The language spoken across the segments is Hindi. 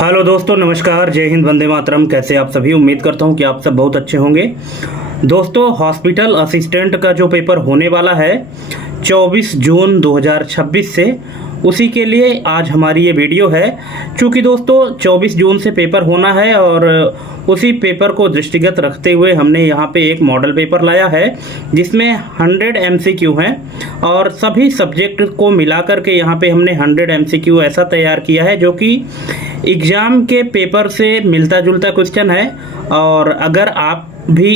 हेलो दोस्तों, नमस्कार, जय हिंद, वंदे मातरम। कैसे आप सभी? उम्मीद करता हूं कि आप सब बहुत अच्छे होंगे। दोस्तों, हॉस्पिटल असिस्टेंट का जो पेपर होने वाला है 24 जून 2026 से, उसी के लिए आज हमारी ये वीडियो है। क्योंकि दोस्तों 24 जून से पेपर होना है और उसी पेपर को दृष्टिगत रखते हुए हमने यहाँ पे एक मॉडल पेपर लाया है जिसमें 100 MCQ हैं और सभी सब्जेक्ट को मिलाकर के यहाँ पे हमने 100 MCQ ऐसा तैयार किया है जो कि एग्ज़ाम के पेपर से मिलता जुलता क्वेश्चन है। और अगर आप भी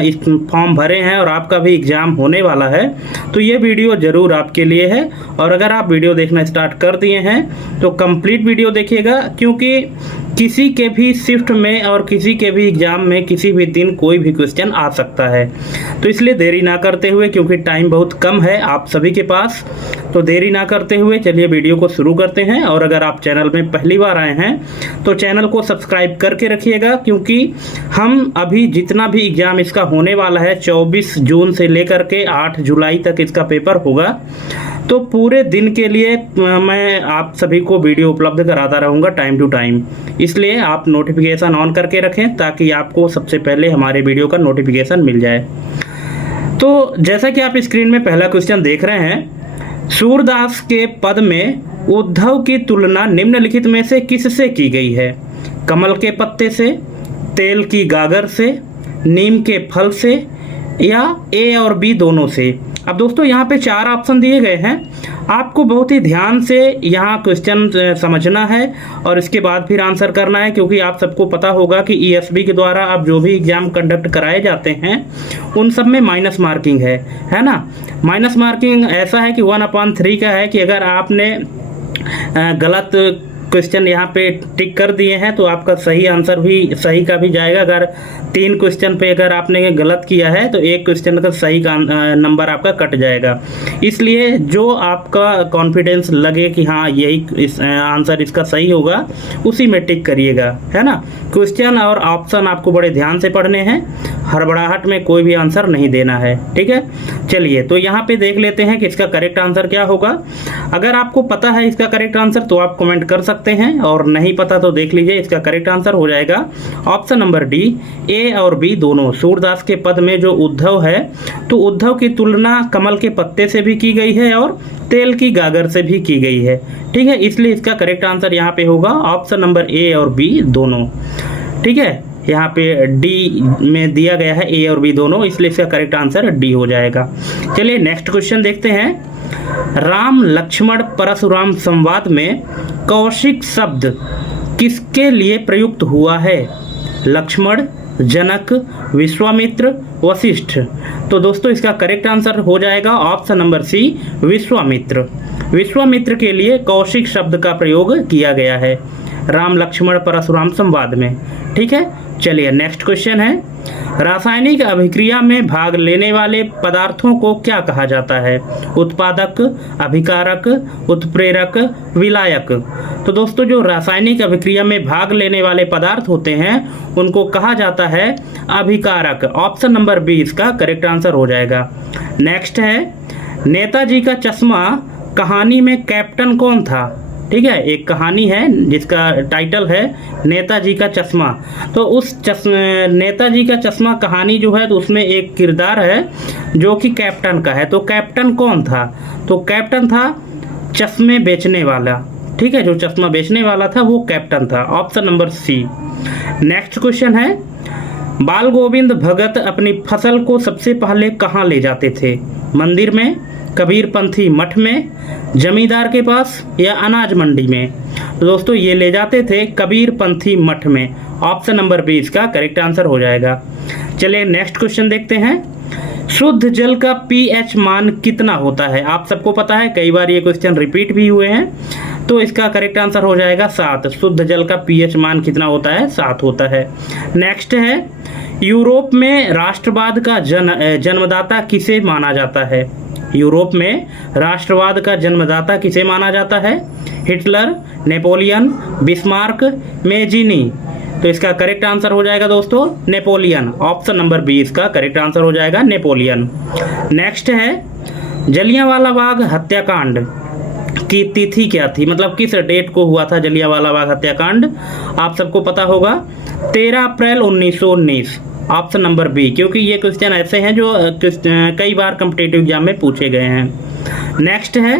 इस फॉर्म भरे हैं और आपका भी एग्ज़ाम होने वाला है तो ये वीडियो ज़रूर आपके लिए है। और अगर आप वीडियो देखना स्टार्ट कर दिए हैं तो कंप्लीट वीडियो देखिएगा, क्योंकि किसी के भी शिफ्ट में और किसी के भी एग्ज़ाम में किसी भी दिन कोई भी क्वेश्चन आ सकता है। तो इसलिए देरी ना करते हुए, क्योंकि टाइम बहुत कम है आप सभी के पास, तो देरी ना करते हुए चलिए वीडियो को शुरू करते हैं। और अगर आप चैनल में पहली बार आए हैं तो चैनल को सब्सक्राइब करके रखिएगा, क्योंकि हम अभी जितना भी एग्ज़ाम इसका होने वाला है 24 जून से लेकर के 8 जुलाई तक इसका पेपर होगा, तो पूरे दिन के लिए मैं आप सभी को वीडियो उपलब्ध कराता रहूँगा टाइम टू टाइम। इसलिए आप नोटिफिकेशन ऑन करके रखें ताकि आपको सबसे पहले हमारे वीडियो का नोटिफिकेशन मिल जाए। तो जैसा कि आप स्क्रीन में पहला क्वेश्चन देख रहे हैं, सूरदास के पद में उद्धव की तुलना निम्नलिखित में से किससे की गई है? कमल के पत्ते से, तेल की गागर से, नीम के फल से, या ए और बी दोनों से। अब दोस्तों यहाँ पे 4 ऑप्शन दिए गए हैं, आपको बहुत ही ध्यान से यहाँ क्वेश्चन समझना है और इसके बाद फिर आंसर करना है। क्योंकि आप सबको पता होगा कि ESB के द्वारा अब जो भी एग्जाम कंडक्ट कराए जाते हैं उन सब में माइनस मार्किंग है ना। माइनस मार्किंग ऐसा है कि 1/3 का है कि अगर आपने गलत क्वेश्चन यहाँ पे टिक कर दिए हैं तो आपका सही आंसर भी सही का भी जाएगा। अगर 3 क्वेश्चन पे अगर आपने गलत किया है तो 1 क्वेश्चन का सही का नंबर आपका कट जाएगा। इसलिए जो आपका कॉन्फिडेंस लगे कि हाँ यही आंसर इसका सही होगा, उसी में टिक करिएगा, है ना। क्वेश्चन और ऑप्शन आपको बड़े ध्यान से पढ़ने हैं, हड़बड़ाहट में कोई भी आंसर नहीं देना है, ठीक है। चलिए तो यहाँ पे देख लेते हैं कि इसका करेक्ट आंसर क्या होगा। अगर आपको पता है इसका करेक्ट आंसर तो आप कमेंट कर सकते हैं, और नहीं पता तो देख लीजिए। इसका करेक्ट आंसर हो जाएगा ऑप्शन नंबर डी, ए और बी दोनों। सूरदास के पद में जो उद्धव है तो उद्धव की तुलना कमल के पत्ते से भी की गई है और तेल की गागर से भी की गई है, ठीक है। इसलिए इसका करेक्ट आंसर यहाँ पे होगा ऑप्शन नंबर ए और बी दोनों, ठीक है। यहाँ पे डी में दिया गया है ए और बी दोनों, इसलिए इसका करेक्ट आंसर डी हो जाएगा। चलिए नेक्स्ट क्वेश्चन देखते हैं। राम लक्ष्मण परशुराम संवाद में कौशिक शब्द किसके लिए प्रयुक्त हुआ है? लक्ष्मण, जनक, विश्वामित्र, वशिष्ठ। तो दोस्तों इसका करेक्ट आंसर हो जाएगा option number C, Vishwamitra. Vishwamitra के लिए कौशिक शब्द का प्रयोग किया गया है राम लक्ष्मण परशुराम संवाद में, ठीक है। चलिए नेक्स्ट क्वेश्चन है, रासायनिक अभिक्रिया में भाग लेने वाले पदार्थों को क्या कहा जाता है? उत्पादक, अभिकारक, उत्प्रेरक, विलायक। तो दोस्तों जो रासायनिक अभिक्रिया में भाग लेने वाले पदार्थ होते हैं उनको कहा जाता है अभिकारक। ऑप्शन नंबर बी इसका करेक्ट आंसर हो जाएगा। नेक्स्ट है, नेताजी का चश्मा कहानी में कैप्टन कौन था? ठीक है, एक कहानी है जिसका टाइटल है नेताजी का चश्मा। तो उस नेताजी का चश्मा कहानी जो है तो उसमें एक किरदार है जो कि कैप्टन का है। तो कैप्टन कौन था? तो कैप्टन था चश्मे बेचने वाला, ठीक है। जो चश्मा बेचने वाला था वो कैप्टन था। Option number C. Next question है, बाल गोविंद भगत अपनी फसल को सबसे पहले कहाँ ले जाते थे? मंदिर में, कबीरपंथी मठ में, जमींदार के पास, या अनाज मंडी में? तो दोस्तों ये ले जाते थे कबीरपंथी मठ में। ऑप्शन नंबर बी इसका करेक्ट आंसर हो जाएगा। चलिए नेक्स्ट क्वेश्चन देखते हैं। शुद्ध जल का pH मान कितना होता है? आप सबको पता है, कई बार ये क्वेश्चन रिपीट भी हुए हैं। तो इसका करेक्ट आंसर हो जाएगा 7। शुद्ध जल का pH मान कितना होता है? 7 होता है। नेक्स्ट है, यूरोप में राष्ट्रवाद का जन्मदाता किसे माना जाता है? यूरोप में राष्ट्रवाद का जन्मदाता किसे माना जाता है? Hitler, Napoleon, Bismarck, Mazzini. तो इसका करेक्ट आंसर हो जाएगा दोस्तों नेपोलियन। ऑप्शन नंबर बी इसका करेक्ट आंसर हो जाएगा नेपोलियन। नेक्स्ट है, जलियांवाला बाग हत्याकांड की तिथि क्या थी, मतलब किस डेट को हुआ था जलियांवाला बाग हत्याकांड, आप सबको पता होगा 13 अप्रैल 1919, ऑप्शन नंबर बी, क्योंकि ये क्वेश्चन ऐसे हैं जो कई बार कॉम्पिटिटिव एग्जाम में पूछे गए हैं। नेक्स्ट है,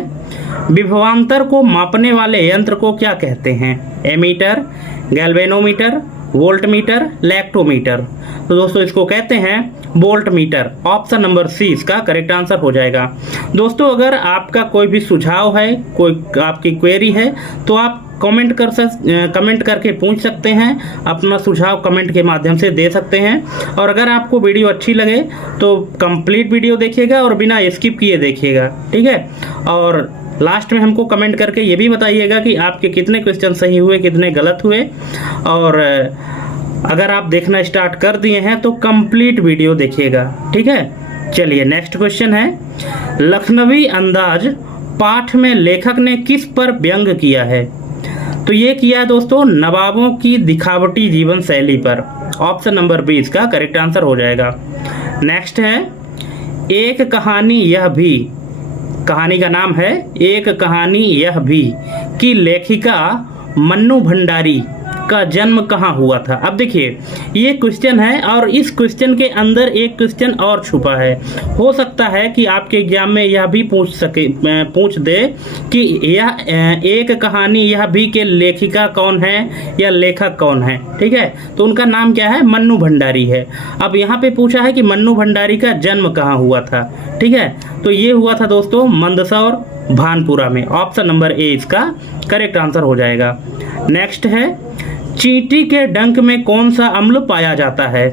विभवांतर को मापने वाले यंत्र को क्या कहते हैं, एमीटर, गैल्वेनोमीटर, वोल्टमीटर, लैक्टोमीटर। तो दोस्तों इसको कहते हैं वोल्टमीटर, ऑप्शन नंबर सी इसका करेक्ट आंसर हो जाएगा। दोस्तों अगर आपका कोई भी सुझाव है, कोई आपकी क्वेरी है, तो आप कमेंट करके पूछ सकते हैं, अपना सुझाव कमेंट के माध्यम से दे सकते हैं। और अगर आपको वीडियो अच्छी लगे तो कंप्लीट वीडियो देखिएगा और बिना स्किप किए देखिएगा, ठीक है। और लास्ट में हमको कमेंट करके ये भी बताइएगा कि आपके कितने क्वेश्चन सही हुए, कितने गलत हुए। और अगर आप देखना स्टार्ट कर दिए हैं तो कंप्लीट वीडियो देखिएगा, ठीक है। चलिए नेक्स्ट क्वेश्चन है, लखनवी अंदाज पाठ में लेखक ने किस पर व्यंग किया है। तो ये किया है दोस्तों नवाबों की दिखावटी जीवन शैली पर, ऑप्शन नंबर बी इसका करेक्ट आंसर हो जाएगा। नेक्स्ट है, एक कहानी यह भी, कहानी का नाम है एक कहानी यह भी की लेखिका मन्नू भंडारी का जन्म कहाँ हुआ था। अब देखिए ये क्वेश्चन है और इस क्वेश्चन के अंदर एक क्वेश्चन और छुपा है। हो सकता है कि आपके एग्जाम में यह भी पूछ दे कि यह एक कहानी यह भी के लेखिका कौन है या लेखक कौन है, ठीक है। तो उनका नाम क्या है, मन्नू भंडारी है। अब यहाँ पे पूछा है कि मन्नू भंडारी का जन्म कहाँ हुआ था, ठीक है। तो ये हुआ था दोस्तों मंदसौर भानपुरा में, ऑप्शन नंबर ए इसका करेक्ट आंसर हो जाएगा। नेक्स्ट है, चींटी के डंक में कौन सा अम्ल पाया जाता है।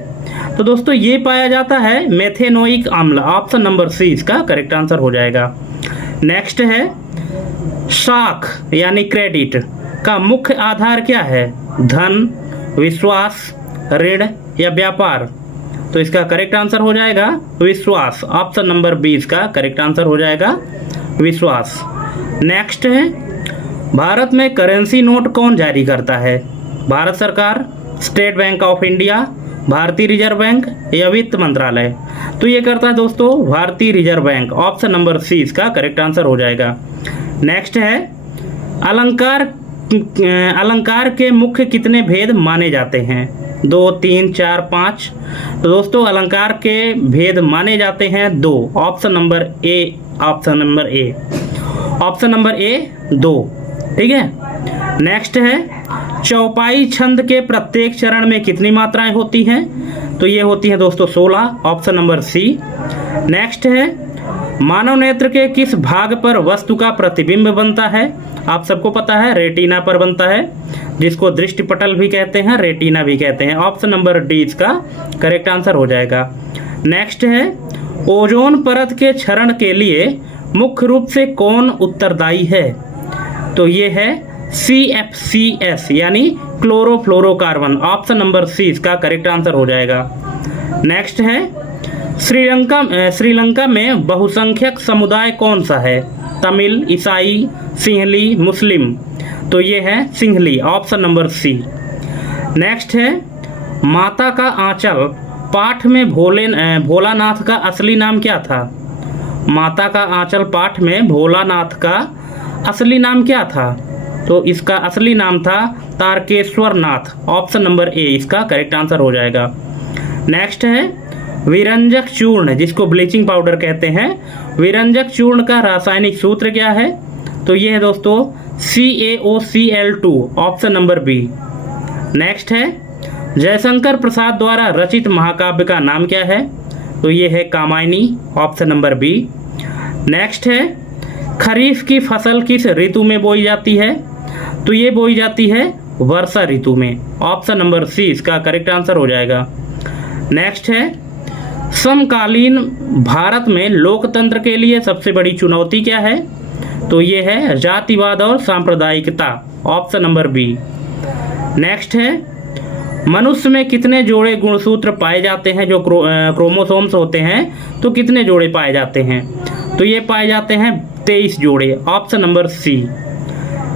तो दोस्तों ये पाया जाता है मेथेनोइक अम्ल, ऑप्शन नंबर सी इसका करेक्ट आंसर हो जाएगा। नेक्स्ट है, साख यानी क्रेडिट का मुख्य आधार क्या है, धन, विश्वास, ऋण या व्यापार। तो इसका करेक्ट आंसर हो जाएगा विश्वास, ऑप्शन नंबर बी इसका करेक्ट आंसर हो जाएगा विश्वास। नेक्स्ट है, भारत में करेंसी नोट कौन जारी करता है, भारत सरकार, State Bank of India, Bharatiya reserve bank या वित्त मंत्रालय। तो ये करता है दोस्तों Bharatiya reserve bank, option number C इसका करेक्ट आंसर हो जाएगा। नेक्स्ट है, अलंकार के मुख्य कितने भेद माने जाते हैं, 2, 3, 4, 5। तो दोस्तों अलंकार के भेद माने जाते हैं 2, ऑप्शन नंबर ए, ऑप्शन नंबर ए 2, ठीक है। नेक्स्ट है, चौपाई छंद के प्रत्येक चरण में कितनी मात्राएं होती हैं। तो ये होती हैं दोस्तों 16, ऑप्शन नंबर सी। नेक्स्ट है, मानव नेत्र के किस भाग पर वस्तु का प्रतिबिंब बनता है। आप सबको पता है रेटिना पर बनता है, जिसको दृष्टिपटल भी कहते हैं, रेटिना भी कहते हैं, ऑप्शन नंबर डी इसका करेक्ट आंसर हो जाएगा। नेक्स्ट है, ओजोन परत के क्षरण के लिए मुख्य रूप से कौन उत्तरदायी है। तो ये है CFCS यानी क्लोरोफ्लोरोकार्बन, ऑप्शन नंबर सी इसका करेक्ट आंसर हो जाएगा। नेक्स्ट है, श्रीलंका में बहुसंख्यक समुदाय कौन सा है, तमिल, ईसाई, सिंहली, मुस्लिम। तो ये है Sinhali, option number C. Next है, माता का आंचल पाठ में भोलानाथ का असली नाम क्या था। माता का आंचल पाठ में भोलानाथ का असली नाम क्या था। तो इसका असली नाम था तारकेश्वर नाथ, ऑप्शन नंबर ए इसका करेक्ट आंसर हो जाएगा। नेक्स्ट है, विरंजक चूर्ण जिसको ब्लीचिंग पाउडर कहते हैं, विरंजक चूर्ण का रासायनिक सूत्र क्या है। तो ये है दोस्तों CaOCl2, option number B. Next है, जयशंकर प्रसाद द्वारा रचित महाकाव्य का नाम क्या है। तो ये है Kamayani, option number B. Next है, खरीफ की फसल किस ऋतु में बोई जाती है। तो ये बोई जाती है वर्षा ऋतु में, ऑप्शन नंबर सी इसका करेक्ट आंसर हो जाएगा। नेक्स्ट है, समकालीन भारत में लोकतंत्र के लिए सबसे बड़ी चुनौती क्या है। तो ये है जातिवाद और सांप्रदायिकता, ऑप्शन नंबर बी। नेक्स्ट है, मनुष्य में कितने जोड़े गुणसूत्र पाए जाते हैं, जो क्रोमोसोम्स होते हैं, तो कितने जोड़े पाए जाते हैं। तो ये पाए जाते हैं 23 जोड़े, ऑप्शन नंबर सी।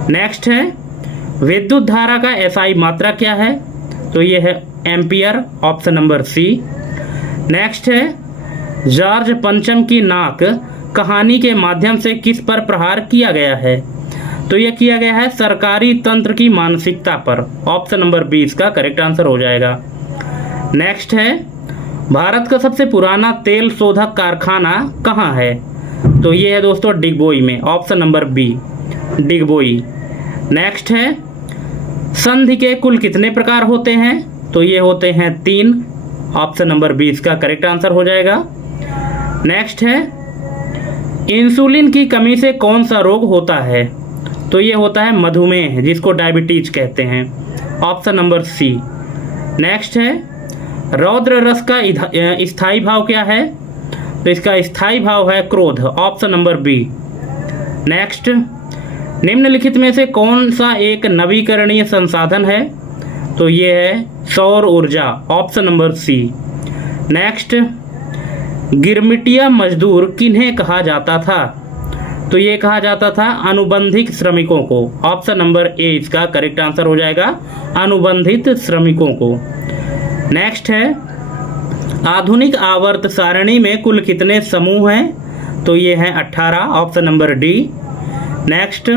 नेक्स्ट है, विद्युत धारा का SI मात्रा क्या है। तो ये है ampere, option number C. Next है, जॉर्ज पंचम की नाक कहानी के माध्यम से किस पर प्रहार किया गया है। तो यह किया गया है सरकारी तंत्र की मानसिकता पर। ऑप्शन नंबर 20 का करेक्ट आंसर हो जाएगा। नेक्स्ट है, भारत का सबसे पुराना तेल शोधक कारखाना कहाँ है? तो ये है दोस्तों डिगबोई में। Option number B, Digboi. Next है, संधि के कुल कितने प्रकार होते हैं? तो ये होते हैं 3। ऑप्शन नंबर 20 का करेक्ट आंसर हो जाएगा। नेक्स्ट है, इंसुलिन की कमी से कौन सा रोग होता है? तो ये होता है मधुमेह, जिसको डायबिटीज कहते हैं। Option number C. नेक्स्ट है, रौद्र रस का स्थायी भाव क्या है? तो इसका स्थायी भाव है क्रोध। Option number B. नेक्स्ट, निम्नलिखित में से कौन सा एक नवीकरणीय संसाधन है? तो ये है सौर ऊर्जा। Option number C. नेक्स्ट, गिरमिटिया मजदूर किन्हें कहा जाता था? तो ये कहा जाता था अनुबंधित श्रमिकों को। ऑप्शन नंबर ए इसका करेक्ट आंसर हो जाएगा, अनुबंधित श्रमिकों को। नेक्स्ट है, आधुनिक आवर्त सारणी में कुल कितने समूह हैं? तो ये हैं 18। Option number D. नेक्स्ट,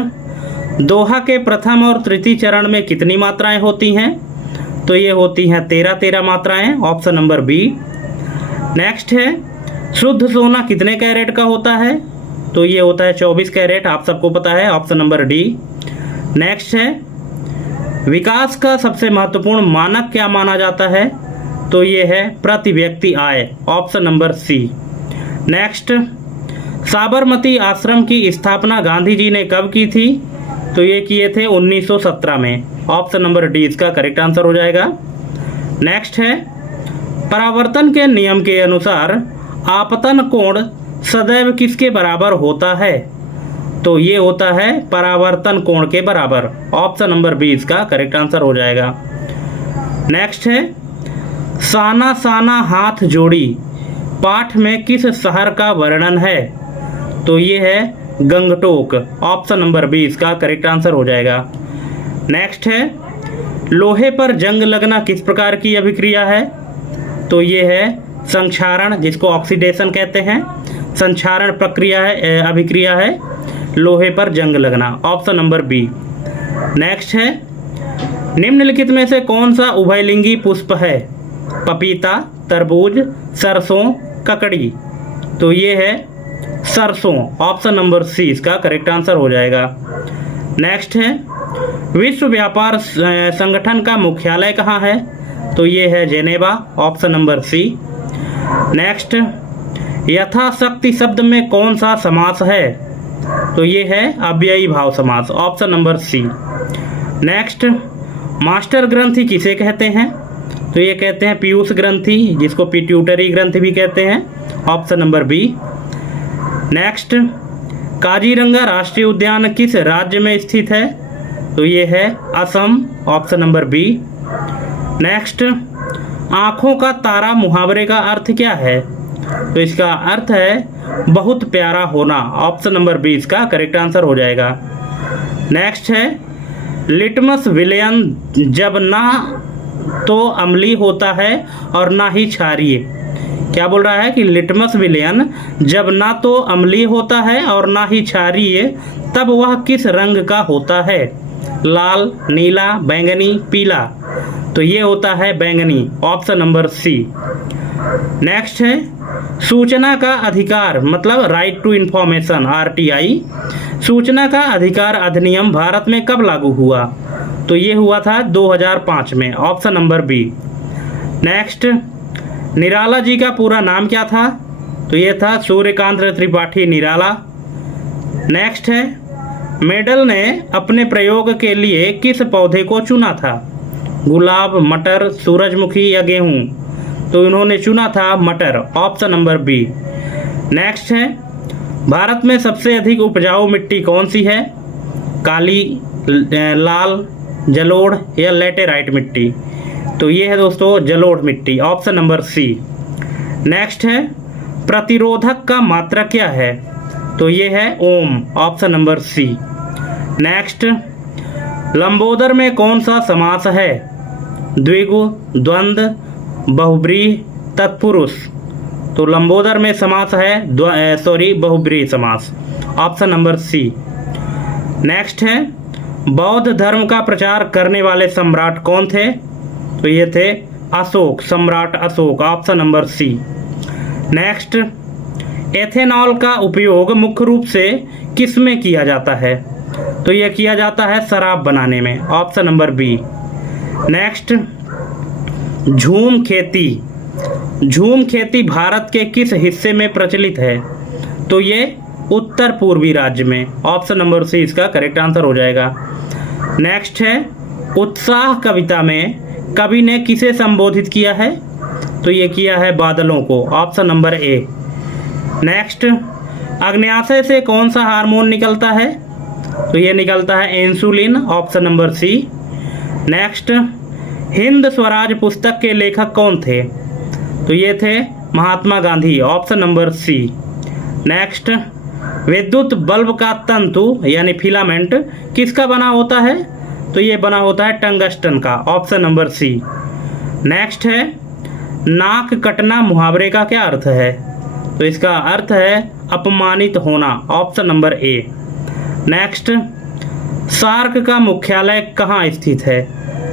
दोहा के प्रथम और तृतीय चरण में कितनी मात्राएं होती हैं? तो ये होती हैं 13 मात्राएं। Option number B. नेक्स्ट है, शुद्ध सोना कितने कैरेट का होता है? तो ये होता है 24 कैरेट, आप सबको पता है। Option number D. नेक्स्ट है, विकास का सबसे महत्वपूर्ण मानक क्या माना जाता है? तो ये है प्रति व्यक्ति आय। Option number C. Next, Sabarmati Ashram की स्थापना गांधी जी ने कब की थी? तो ये किए थे 1917 में। ऑप्शन नंबर डी इसका करेक्ट आंसर हो जाएगा। नेक्स्ट है, परावर्तन के नियम के अनुसार आपतन कोण सदैव किसके बराबर होता है? तो ये होता है परावर्तन कोण के बराबर। ऑप्शन नंबर 20 का करेक्ट आंसर हो जाएगा। नेक्स्ट है, साना साना हाथ जोड़ी पाठ में किस शहर का वर्णन है? तो ये है गंगटोक। ऑप्शन नंबर 20 का करेक्ट आंसर हो जाएगा। नेक्स्ट है, लोहे पर जंग लगना किस प्रकार की अभिक्रिया है? तो ये है संक्षारण, जिसको ऑक्सीडेशन कहते हैं। संक्षारण प्रक्रिया है, अभिक्रिया है लोहे पर जंग लगना। Option number B. नेक्स्ट है, निम्नलिखित में से कौन सा उभयलिंगी पुष्प है? पपीता, तरबूज, सरसों, ककड़ी। तो ये है सरसों। ऑप्शन नंबर सी इसका करेक्ट आंसर हो जाएगा। नेक्स्ट है, विश्व व्यापार संगठन का मुख्यालय कहाँ है? तो ये है Geneva. Option number C. Next, यथाशक्ति शब्द में कौन सा समास है? तो ये है अव्ययी भाव समास। Option number C. Next, master ग्रंथि किसे कहते हैं? तो ये कहते हैं पीयूष ग्रंथि, जिसको पिट्यूटरी ग्रंथि भी कहते हैं। Option number B. Next, Kaziranga राष्ट्रीय उद्यान किस राज्य में स्थित है? तो ये है Assam. Option number B. Next, आँखों का तारा मुहावरे का अर्थ क्या है? तो इसका अर्थ है बहुत प्यारा होना। ऑप्शन नंबर 20 का करेक्ट आंसर हो जाएगा। नेक्स्ट है, लिटमस विलयन जब ना तो अम्लीय होता है और ना ही क्षारीय। क्या बोल रहा है कि लिटमस विलयन जब ना तो अम्लीय होता है और ना ही क्षारीय, तब वह किस रंग का होता है? लाल, नीला, बैंगनी, पीला। तो ये होता है बैंगनी। Option number C. नेक्स्ट है, सूचना का अधिकार मतलब राइट टू इंफॉर्मेशन आरटीआई, सूचना का अधिकार अधिनियम भारत में कब लागू हुआ? तो ये हुआ था 2005 में। Option number B. Next, Nirala ji का पूरा नाम क्या था? तो ये था सूर्यकांत त्रिपाठी निराला। नेक्स्ट है, मेडल ने अपने प्रयोग के लिए किस पौधे को चुना था? गुलाब, मटर, सूरजमुखी या गेहूं? तो इन्होंने चुना था मटर। Option number B. नेक्स्ट है, भारत में सबसे अधिक उपजाऊ मिट्टी कौन सी है? काली, लाल, जलोढ़ या लेटेराइट मिट्टी? तो ये है दोस्तों जलोढ़ मिट्टी। Option number C. नेक्स्ट है, प्रतिरोधक का मात्रक क्या है? तो ये है Om. Option number C. Next, लंबोदर में कौन सा समास है? द्विगु, द्वंद्व, बहुब्रीहि, तत्पुरुष? तो लंबोदर में समास है बहुब्रीहि समास। Option number C. नेक्स्ट है बौद्ध धर्म का प्रचार करने वाले सम्राट कौन थे? तो ये थे अशोक, सम्राट Ashoka, option number C. Next, ethanol का उपयोग मुख्य रूप से किस में किया जाता है? तो यह किया जाता है शराब बनाने में, ऑप्शन नंबर बी। नेक्स्ट, झूम खेती, झूम खेती भारत के किस हिस्से में प्रचलित है? तो ये उत्तर पूर्वी राज्य में, ऑप्शन नंबर सी इसका करेक्ट आंसर हो जाएगा। नेक्स्ट है उत्साह कविता में कवि ने किसे संबोधित किया है? तो ये किया है बादलों को, ऑप्शन नंबर ए। नेक्स्ट, अग्न्याशय से कौन सा हार्मोन निकलता है? तो ये निकलता है insulin, option number C. Next, Hind Swaraj पुस्तक के लेखक कौन थे? तो ये थे Mahatma Gandhi, option number C. Next, विद्युत बल्ब का तंतु यानी फिलामेंट किसका बना होता है? तो ये बना होता है टंगस्टन का, ऑप्शन नंबर सी। नेक्स्ट है नाक कटना मुहावरे का क्या अर्थ है? तो इसका अर्थ है अपमानित होना, option number A. Next, SAARC का मुख्यालय कहाँ स्थित है?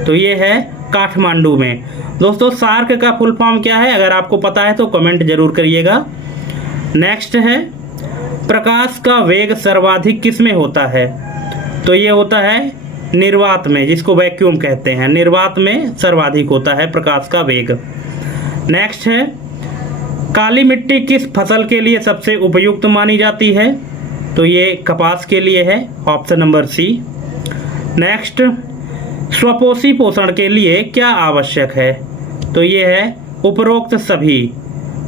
तो ये है काठमांडू में। दोस्तों सार्क का फुल फॉर्म क्या है? अगर आपको पता है तो कमेंट जरूर करिएगा। नेक्स्ट है प्रकाश का वेग सर्वाधिक किस में होता है? तो ये होता है निर्वात में, जिसको वैक्यूम कहते हैं, निर्वात में सर्वाधिक होता है प्रकाश का वेग। नेक्स्ट है काली मिट्टी किस फसल के लिए सबसे उपयुक्त मानी जाती है? तो ये कपास के लिए है, ऑप्शन नंबर सी। नेक्स्ट, स्वपोषी पोषण के लिए क्या आवश्यक है? तो ये है उपरोक्त सभी,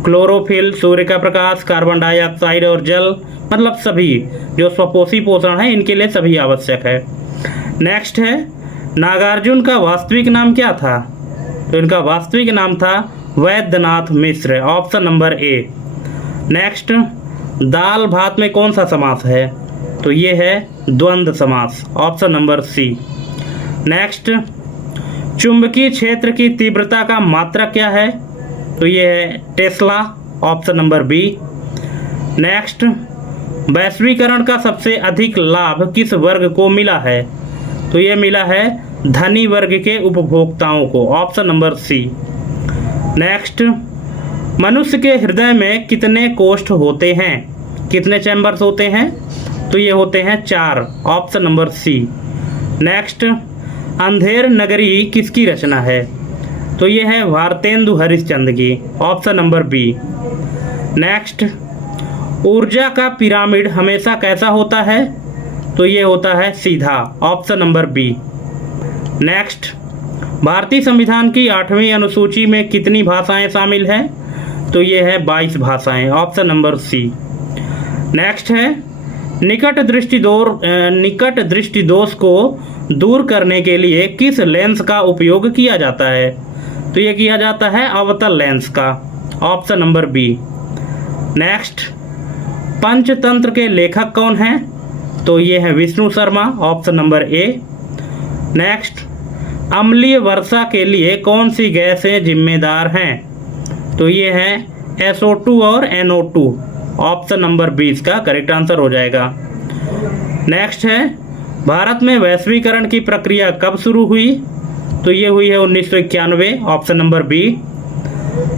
क्लोरोफिल, सूर्य का प्रकाश, कार्बन डाइऑक्साइड और जल, मतलब सभी जो स्वपोषी पोषण है इनके लिए सभी आवश्यक है। नेक्स्ट है नागार्जुन का वास्तविक नाम क्या था? तो इनका वास्तविक नाम था Vaidyanath Mishra, option number A. Next, दाल भात में कौन सा समास है? तो ये है द्वंद्व समास, ऑप्शन नंबर सी। नेक्स्ट, चुंबकीय क्षेत्र की तीव्रता का मात्रक क्या है? तो ये है Tesla, option number B. Next, वैश्वीकरण का सबसे अधिक लाभ किस वर्ग को मिला है? तो ये मिला है धनी वर्ग के उपभोक्ताओं को, ऑप्शन नंबर सी। नेक्स्ट, मनुष्य के हृदय में कितने कोष्ठ होते हैं? कितने चैम्बर्स होते हैं? तो ये होते हैं 4, option number C. Next, Andher Nagari किसकी रचना है? तो ये है भारतेंदु हरिश्चंद्र की, ऑप्शन नंबर बी। नेक्स्ट, ऊर्जा का पिरामिड हमेशा कैसा होता है? तो ये होता है सीधा, ऑप्शन नंबर बी। नेक्स्ट, भारतीय संविधान की 8वीं अनुसूची में कितनी भाषाएं शामिल हैं? तो ये है 22 भाषाएं, ऑप्शन नंबर सी। नेक्स्ट है निकट दृष्टि दोष को दूर करने के लिए किस लेंस का उपयोग किया जाता है? तो ये किया जाता है अवतल लेंस का, option number B. Next, Panchatantra के लेखक कौन हैं? तो ये है Vishnu Sharma, option number A. Next, अम्लीय वर्षा के लिए कौन सी गैसें जिम्मेदार हैं? तो ये है SO2 और NO2, ऑप्शन नंबर 20 का करेक्ट आंसर हो जाएगा। नेक्स्ट है भारत में वैश्वीकरण की प्रक्रिया कब शुरू हुई? तो ये हुई है 1991, ऑप्शन नंबर बी।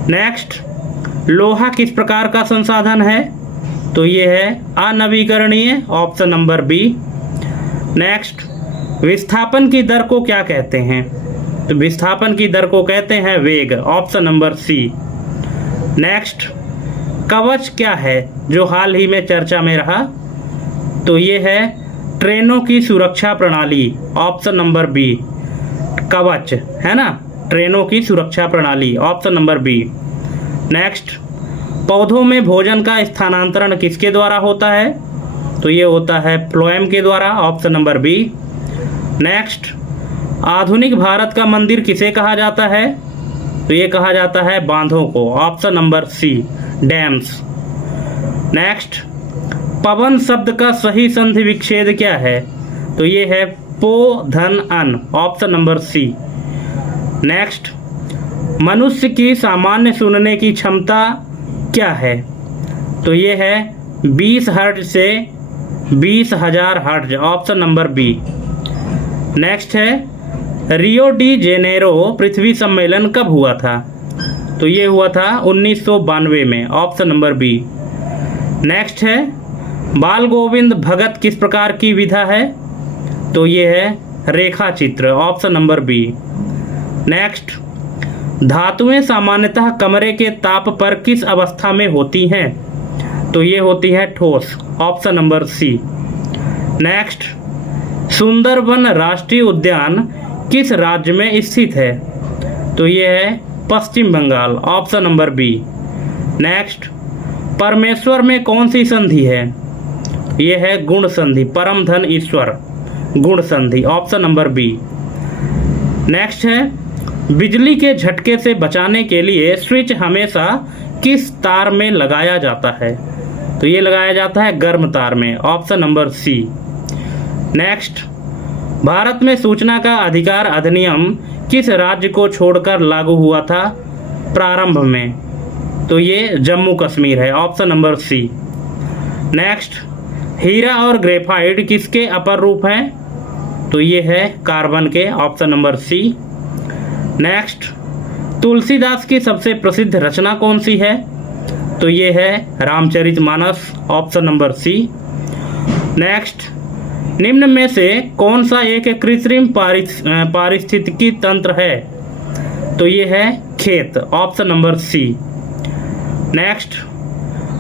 नेक्स्ट, लोहा किस प्रकार का संसाधन है? तो ये है अनवीकरणीय, ऑप्शन नंबर बी। नेक्स्ट, विस्थापन की दर को क्या कहते हैं? तो विस्थापन की दर को कहते हैं वेग, ऑप्शन नंबर सी। नेक्स्ट, कवच क्या है जो हाल ही में चर्चा में रहा? तो ये है ट्रेनों की सुरक्षा प्रणाली, ऑप्शन नंबर बी। कवच है ना, ट्रेनों की सुरक्षा प्रणाली, ऑप्शन नंबर बी। नेक्स्ट, पौधों में भोजन का स्थानांतरण किसके द्वारा होता है? तो ये होता है फ्लोएम के द्वारा, ऑप्शन नंबर बी। नेक्स्ट, आधुनिक भारत का मंदिर किसे कहा जाता है? तो ये कहा जाता है बांधों को, option number C, dams. Next, पवन शब्द का सही संधि विच्छेद क्या है? तो ये है पो धन अन, ऑप्शन नंबर सी। नेक्स्ट, मनुष्य की सामान्य सुनने की क्षमता क्या है? तो ये है 20 हर्ट्ज से 20,000 hertz, option number B. Next है रियो डी जेनेरो पृथ्वी सम्मेलन कब हुआ था? तो ये हुआ था 1992 में, ऑप्शन नंबर बी। नेक्स्ट है बाल गोविंद भगत किस प्रकार की विधा है? तो ये है रेखा चित्र, ऑप्शन नंबर बी। नेक्स्ट, धातुएं सामान्यतः कमरे के ताप पर किस अवस्था में होती हैं? तो ये होती है ठोस, option number C. Next, Sundarban राष्ट्रीय उद्यान किस राज्य में स्थित है? तो ये है Paschim Bengal, option number B. Next, परमेश्वर में कौन सी संधि है? ये है गुण संधि, परम धन ईश्वर, गुण संधि, ऑप्शन नंबर बी। नेक्स्ट है बिजली के झटके से बचाने के लिए स्विच हमेशा किस तार में लगाया जाता है? तो ये लगाया जाता है गर्म तार में, option number C. Next, Bharat में सूचना का अधिकार अधिनियम किस राज्य को छोड़कर लागू हुआ था प्रारंभ में? तो ये जम्मू कश्मीर है, ऑप्शन नंबर सी। नेक्स्ट, हीरा और ग्रेफाइट किसके अपर रूप हैं? तो ये है कार्बन के, option number C. Next, Tulsidas की सबसे प्रसिद्ध रचना कौन सी है? तो ये है Ramcharitmanas, option number C. Next, निम्न में से कौन सा एक कृत्रिम पारिस्थितिकी तंत्र है? तो ये है खेत, option number C. Next,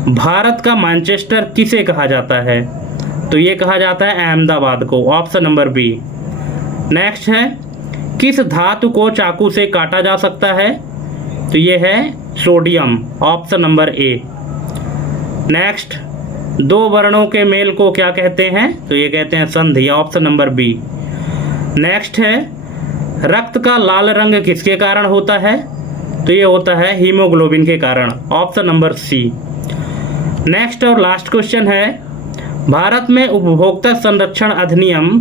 Bharat का मैनचेस्टर किसे कहा जाता है? तो ये कहा जाता है अहमदाबाद को, ऑप्शन नंबर बी। नेक्स्ट है किस धातु को चाकू से काटा जा सकता है? तो ये है sodium, option number A. Next, दो वर्णों के मेल को क्या कहते हैं? तो ये कहते हैं संधि, ऑप्शन नंबर बी। नेक्स्ट है रक्त का लाल रंग किसके कारण होता है? तो ये होता है हीमोग्लोबिन के कारण, ऑप्शन नंबर सी। नेक्स्ट और लास्ट क्वेश्चन है भारत में उपभोक्ता संरक्षण अधिनियम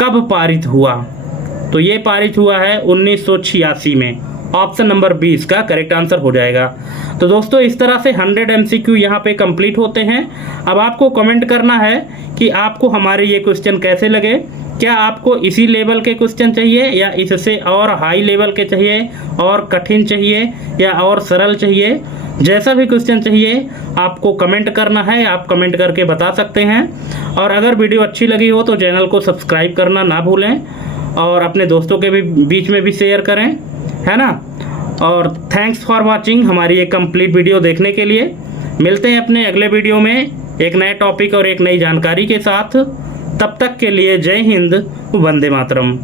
कब पारित हुआ? तो ये पारित हुआ है 1986 में, ऑप्शन नंबर 20 का करेक्ट आंसर हो जाएगा। तो दोस्तों इस तरह से 100 MCQ यहाँ पे कंप्लीट होते हैं। अब आपको कमेंट करना है कि आपको हमारे ये क्वेश्चन कैसे लगे। क्या आपको इसी लेवल के क्वेश्चन चाहिए या इससे और हाई लेवल के चाहिए, और कठिन चाहिए या और सरल चाहिए? जैसा भी क्वेश्चन चाहिए आपको कमेंट करना है, आप कमेंट करके बता सकते हैं। और अगर वीडियो अच्छी लगी हो तो चैनल को सब्सक्राइब करना ना भूलें और अपने दोस्तों के भी बीच में भी शेयर करें, है ना। और थैंक्स फॉर वाचिंग हमारी ये कंप्लीट वीडियो देखने के लिए। मिलते हैं अपने अगले वीडियो में एक नए टॉपिक और एक नई जानकारी के साथ। तब तक के लिए जय हिंद, वंदे मातरम।